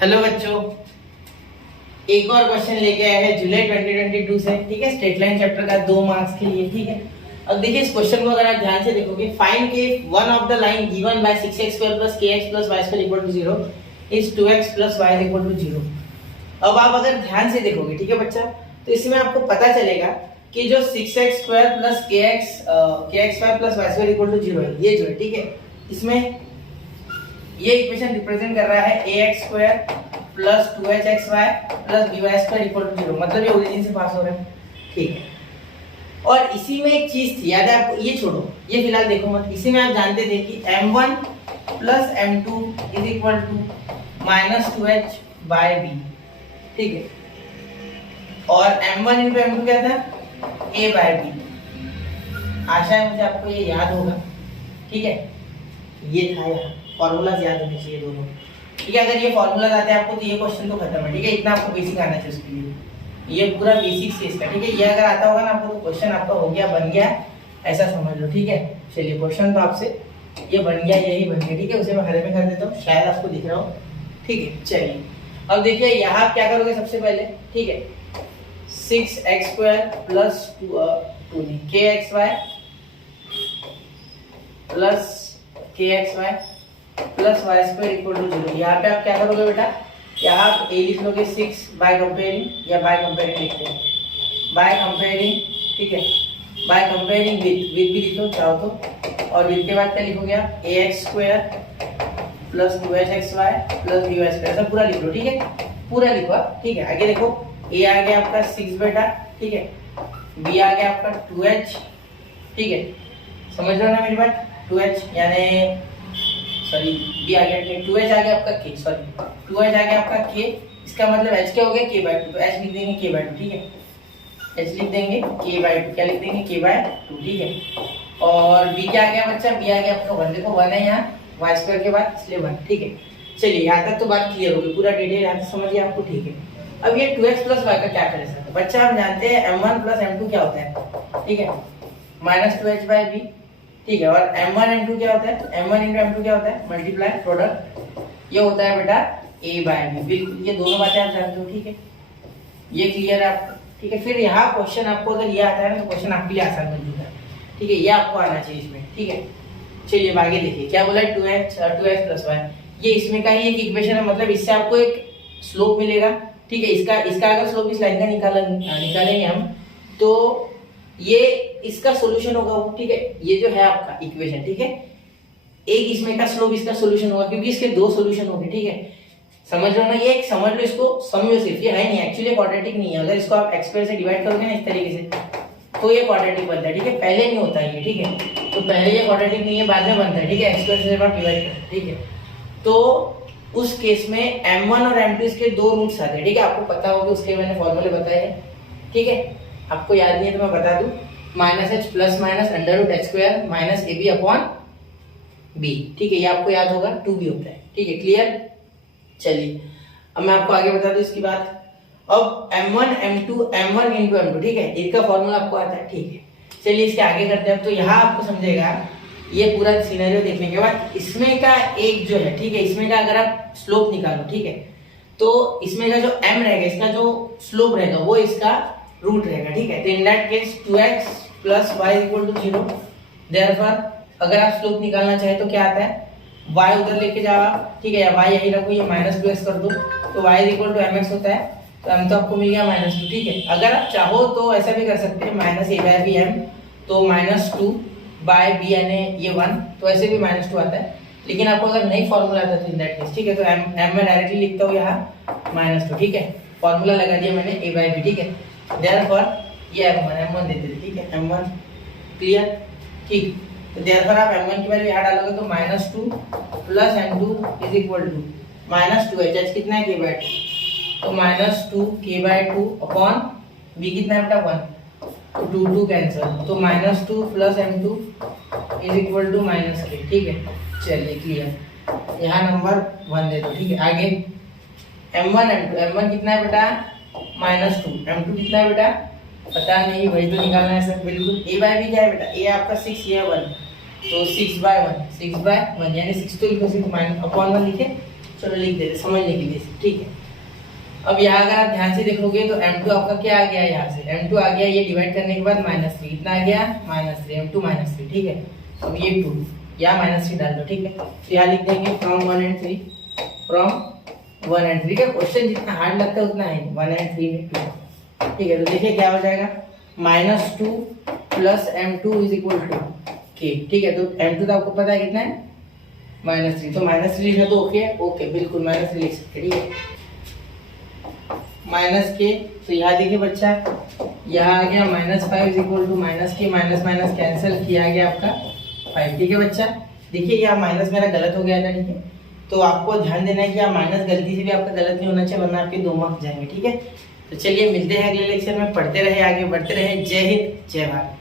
Hello बच्चों, एक और क्वेश्चन लेके आए हैं जुलाई 2022 से। ठीक है, स्ट्रेट लाइन चैप्टर का 2 मार्क्स के लिए। ठीक है, अब देखिए इस क्वेश्चन को अगर आप ध्यान से देखोगे, फाइंड के one of the line given by 6x² + kx + y² = 0 is 2x + y = 0। अब आप अगर ध्यान से देखोगे, ठीक है बच्चा, तो इसमें आपको पता चलेगा कि जो 6x² + kx² + y² = 0 है, ये जो है, ठीक है, इसमें ये इक्वेशन रिप्रेजेंट कर रहा है ax² + 2hxy + by² = 0। मतलब ये ओरिजिन से पास हो रहा है। ठीक है, और इसी में एक चीज थी, याद है आपको, ये छोड़ो, ये फिलहाल देखो मत। इसी में आप जानते थे कि m1 + m2 = -2h/b। ठीक है, और m1 × m2 क्या था? a/b। आशा है मुझे आपको ये याद होगा। ठीक है, ये था, यहाँ फॉर्मूलाज याद होने चाहिए दोनों। ठीक है, अगर ये फॉर्मूलाज आते हैं आपको तो ये क्वेश्चन तो खत्म है। ठीक है, इतना आपको बेसिक आना चाहिए उसके लिए, ये पूरा बेसिक से इसका। ठीक है, ये अगर आता होगा ना आपको तो क्वेश्चन आपका हो गया, बन गया, ऐसा समझ लो। ठीक है, चलिए क्वेश्चन तो आपसे ये बन गया, यही बन गया। ठीक है, उसे मैं हरे में कर देता हूँ, शायद आपको दिख रहा हो। ठीक है, चलिए अब देखिए यहाँ आप क्या करोगे सबसे पहले। ठीक है, 6x² + 2kxy + kxy + y² = 0। यहाँ पे आप क्या करोगे बेटा, यहाँ आप a लिख लोगे 6 बाय कंपेयरिंग, या बाय कंपेयरिंग लिखते हैं, बाय कंपेयरिंग। ठीक है, बाय कंपेयरिंग विथ भी लिख लो चाहो तो, और विथ के बाद क्या लिखोगे आप, ax² + 2hxy + by², ऐसा पूरा लिख लो। ठीक है, पूरा लिखो आप। ठीक है, आगे देखो, a आ गया आपका 6 बेटा। ठीक है, b आ गया आपका 2h। ठीक है, समझ रहे हो ना मेरी बात, 2h यानी सॉरी b आ गया, 2h आ गया आपका k, सॉरी 2h आ गया आपका k, इसका मतलब h क्या हो गया, k/2, तो h लिख देंगे k/2। ठीक है, h लिख देंगे k/2, क्या लिख देंगे, k/2। ठीक है, और b क्या आ गया बच्चा, b आ गया आपका 1। देखो 1 है यहाँ y² के बाद, इसलिए 1। ठीक है, चलिए यहाँ तक तो बात क्लियर होगी, पूरा डिटेल यहाँ से समझिए आपको। ठीक है, अब ये 2x + y का क्या करें सर? बच्चा हम जानते हैं m1 + m2 क्या होता है। ठीक है, -2h/b। ठीक है, और m1 m2 क्या होता है, m1 × m2 क्या होता है, मल्टीप्लाई प्रोडक्ट, ये होता है बेटा a/b। बिल्कुल, ये दोनों बातें आप जानते हो। ठीक है, ये क्लियर है आपको। ठीक है, फिर यहाँ क्वेश्चन आपको अगर ये आता है ना तो क्वेश्चन आपके लिए आसान बन जाता है। ठीक है, ये आपको आना चाहिए इसमें। ठीक है, चलिए अब आगे देखिए क्या बोला है, 2x + y। ये इसमें का ही एक इक्वेशन है, मतलब इससे आपको एक स्लोप मिलेगा। ठीक है, इसका अगर स्लोप इस लाइन का निकालेंगे हम, तो ये इसका सॉल्यूशन होगा वो। ठीक है, ये जो है आपका इक्वेशन, ठीक है, एक इसमें का स्लोप इसका सॉल्यूशन होगा, क्योंकि इसके दो सॉल्यूशन होंगे। ठीक है, समझ लो ना, ये एक समझ लो इसको समयोसिफ, ये है नहीं, एक्चुअली क्वाड्रेटिक नहीं है। अगर इसको आप x² से डिवाइड करोगे ना इस तरीके से तो ये क्वाड्रेटिक बनता है। ठीक है, पहले नहीं होता है ये। ठीक है, तो पहले ये क्वाड्रेटिक नहीं है, बाद में बनता है। ठीक है, x² से जब आप डिवाइड करते हैं, ठीक है, तो उस केस में m1 और m2 इसके दो रूट्स आते हैं। ठीक है, आपको पता होगा, उसके मैंने फॉर्मूले बताए हैं। ठीक है, आपको याद नहीं है तो मैं बता दूं, -h ± √h² - ab/b। ठीक है, ये आपको याद होगा, 2b होता है। ठीक है, क्लियर? चलिए अब मैं आपको आगे बता दूं इसकी बात। अब m1 m2 m1 × m2, ठीक है, इसका फॉर्मूला आपको आता है। ठीक है, चलिए इसके आगे करते हैं। तो यहाँ आपको समझेगा, ये पूरा सिनेरियो देखने के बाद इसमें का एक जो है, ठीक है, इसमें का अगर आप स्लोप निकालो, ठीक है, तो इसमें का जो m रहेगा, इसका जो स्लोप रहेगा वो इसका रूट रहेगा। ठीक है, तो in that case 2x + y = 0। Therefore अगर आप स्लोप निकालना चाहे तो क्या आता है, y उधर लेके जाओ आप। ठीक है, या y यही रखो, ये -2x कर दो, तो y = mx होता है, तो m तो आपको मिल गया -2। ठीक है, अगर आप चाहो तो ऐसा भी कर सकते हैं, -a/b m, तो -2/b यानी ये 1, तो ऐसे भी -2 आता है। लेकिन आपको अगर नई फॉर्मूला आता है इन दैट केस, ठीक है, तो m मैं डायरेक्टली लिखता हूँ यहाँ -2। ठीक है, फॉर्मूला लगा दिया मैंने a/b। ठीक है, देयरफॉर ये m1 देते थे। ठीक है, m1 क्लियर? ठीक, तो देयरफॉर आप m1 की वैल्यू यहाँ डालोगे तो -2 + m2 = -2h, कितना है, k/2, तो -2k/2 अपॉन b कितना है बेटा, 1, तो 2 कैंसिल, तो -2 + m2 = -k। ठीक है, चलिए क्लियर, यहाँ नंबर 1 दे दो। ठीक है, आगे m1 m2, m1 कितना है बेटा, -2, m2 कितना है बेटा, पता नहीं, वही तो निकालना है सर। बिल्कुल, a/b क्या है बेटा, a आपका 6, ये 1, तो 6/1 यानी 6 तो लिखो, 6 -1 लिखे, चलो लिख देते समझने के लिए, ठीक है। अब यहाँ अगर आप ध्यान से देखोगे तो M2 आपका क्या आ गया यहाँ से, M2 आ गया, ये डिवाइड करने के बाद -3 इतना आ गया -3, M2 -3, ठीक है। अब ये 2 यहाँ -3 डाल दो, ठीक है। तो यहाँ लिख देंगे फ्रॉम 1 and 3, फ्रॉम 1 and 3 का क्वेश्चन जितना हार्ड लगता है उतना है, 1 and 3 में 2, ठीक है। तो देखिए क्या हो जाएगा, -2 + M2 = 2 k, ठीक है। तो M2 तो आपको पता है कितना है, -3, तो -3 लिखा तो ओके बिल्कुल -3 लिख सकते, ठीक है। -k, तो यहाँ देखिए बच्चा, यहाँ आ गया -5 = -k, माइनस कैंसिल किया गया आपका 5, ठीक है बच्चा। देखिए यहाँ माइनस मेरा गलत हो गया था, ठीक है। तो आपको ध्यान देना है कि यहाँ माइनस गलती से भी आपका गलत नहीं होना चाहिए, वरना आपके 2 मार्क्स जाएंगे, ठीक है। तो चलिए मिलते हैं अगले लेक्चर में, पढ़ते रहे, आगे बढ़ते रहे। जय हिंद, जय भारत।